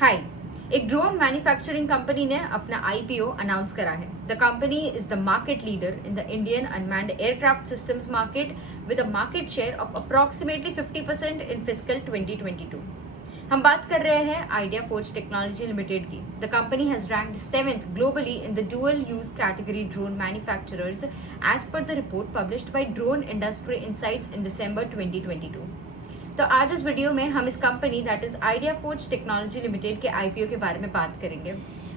हाय। एक drone manufacturing company ने अपना आईपीओ अनाउंस करा है। The company is the market leader in the Indian unmanned aircraft systems market with a market share of approximately 50% in fiscal 2022। हम बात कर रहे हैं ideaForge टेक्नोलॉजी लिमिटेड की। The company has ranked 7th globally in the dual use category drone manufacturers as per the report published by drone industry insights in December 2022। तो आज इस video में हम इस कंपनी that is ideaForge technology limited के आईपीओ के बारे में बात करेंगे।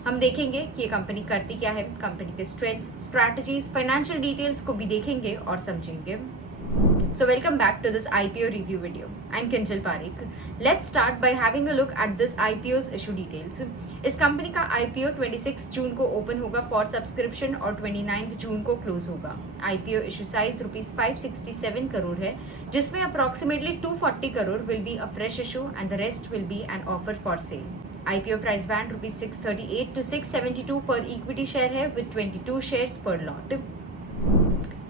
हम देखेंगे कि ये कंपनी करती क्या है, कंपनी के स्ट्रेंथ्स, स्ट्रैटेजीज, फाइनेंशियल डिटेल्स को भी देखेंगे और समझेंगे। So welcome back to this IPO review video. I'm Kinjal Parekh. Let's start by having a look at this IPO's issue details. इस कंपनी का IPO 26 जून को ओपन होगा फॉर सब्सक्रिप्शन और 29 जून को क्लोज होगा। IPO इशू साइज ₹567 करोड़ है, जिसमें अप्रॉक्सीमेटली 240 crore will be a fresh issue and the rest will be an offer for sale. IPO price band ₹638 to 672 पर इक्विटी शेयर है विद 22 शेयर्स पर लॉट।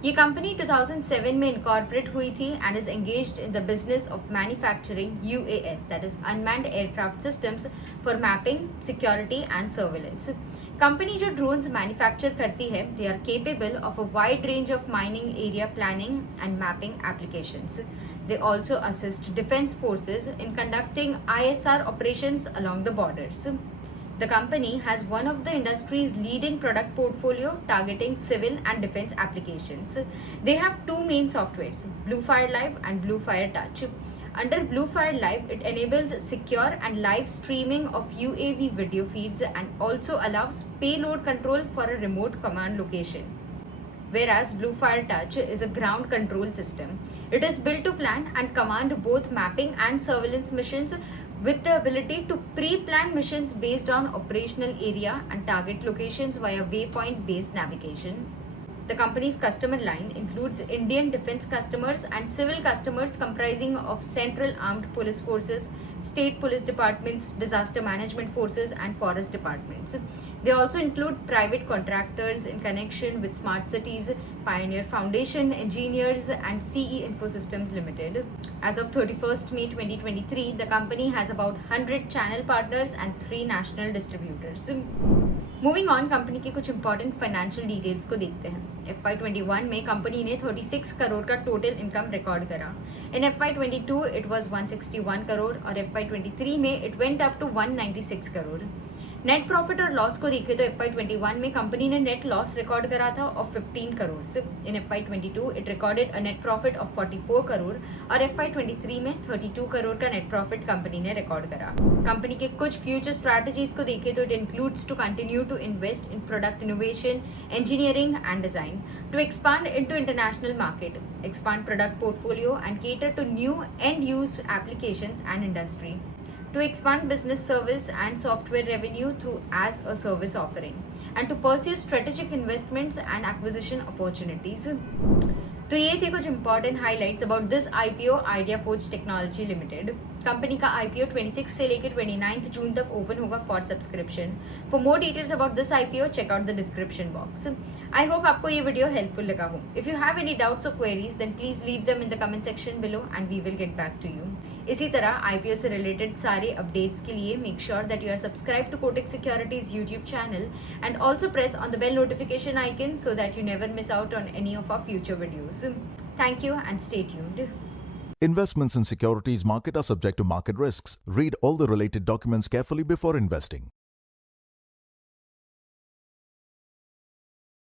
ये कंपनी 2007 में इनकॉर्पोरेट हुई थी and is engaged in the business of manufacturing UAS that is unmanned aircraft systems for mapping, security and surveillance. Company जो drones manufacture करती है, they are capable of a wide range of mining area planning and mapping applications. They also assist defense forces in conducting ISR operations along the borders. The company has one of the industry's leading product portfolio targeting civil and defense applications. They have two main softwares, Bluefire Live and Bluefire Touch. Under Bluefire Live, it enables secure and live streaming of UAV video feeds and also allows payload control for a remote command location. Whereas Bluefire Touch is a ground control system. It is built to plan and command both mapping and surveillance missions with the ability to pre-plan missions based on operational area and target locations via waypoint-based navigation. The company's customer line includes Indian defense customers and civil customers comprising of central armed police forces, state police departments, disaster management forces, and forest departments. They also include private contractors in connection with smart cities, Pioneer Foundation Engineers, and CE Infosystems Limited. As of 31st May 2023, the company has about 100 channel partners and 3 national distributors. Moving on, company के कुछ important financial details को देखते हैं। FY21 में कंपनी ने 36 करोड़ का total income record करा। इन FY22 it was 161 करोड़ और FY23 में it went up to 196 crore. Net profit और लॉस को देखें तो FY21 में कंपनी ने नेट लॉस रिकॉर्ड करा था of 15 crore. In FY22 it recorded a net profit of 44 crore और FY23 में 32 करोड़ का नेट प्रॉफिट कंपनी ने रिकॉर्ड करा। कंपनी के कुछ फ्यूचर स्ट्रैटेजीज को देखें तो it includes to continue to invest in product innovation, engineering and design, to expand into international market, expand product portfolio and cater to new end use applications and industry, to expand business service and software revenue through as a service offering, and to pursue strategic investments and acquisition opportunities. तो ये थे कुछ important highlights about this IPO ideaForge technology limited. कंपनी का IPO 26 से लेकर 29 जून तक ओपन होगा for subscription. For more details about this IPO check out the description box. I hope आपको ये वीडियो हेल्पफुल लगा हो। If you have any doubts और queries then please leave them in the comment section below and we will get back to you. इसी तरह आईपीओ से related सारे updates के लिए make sure that you are subscribe to Kotak securities YouTube channel and also press on the bell notification icon so that you never miss out on any of our future videos. Thank you and stay tuned. Investments in securities market are subject to market risks. Read all the related documents carefully before investing.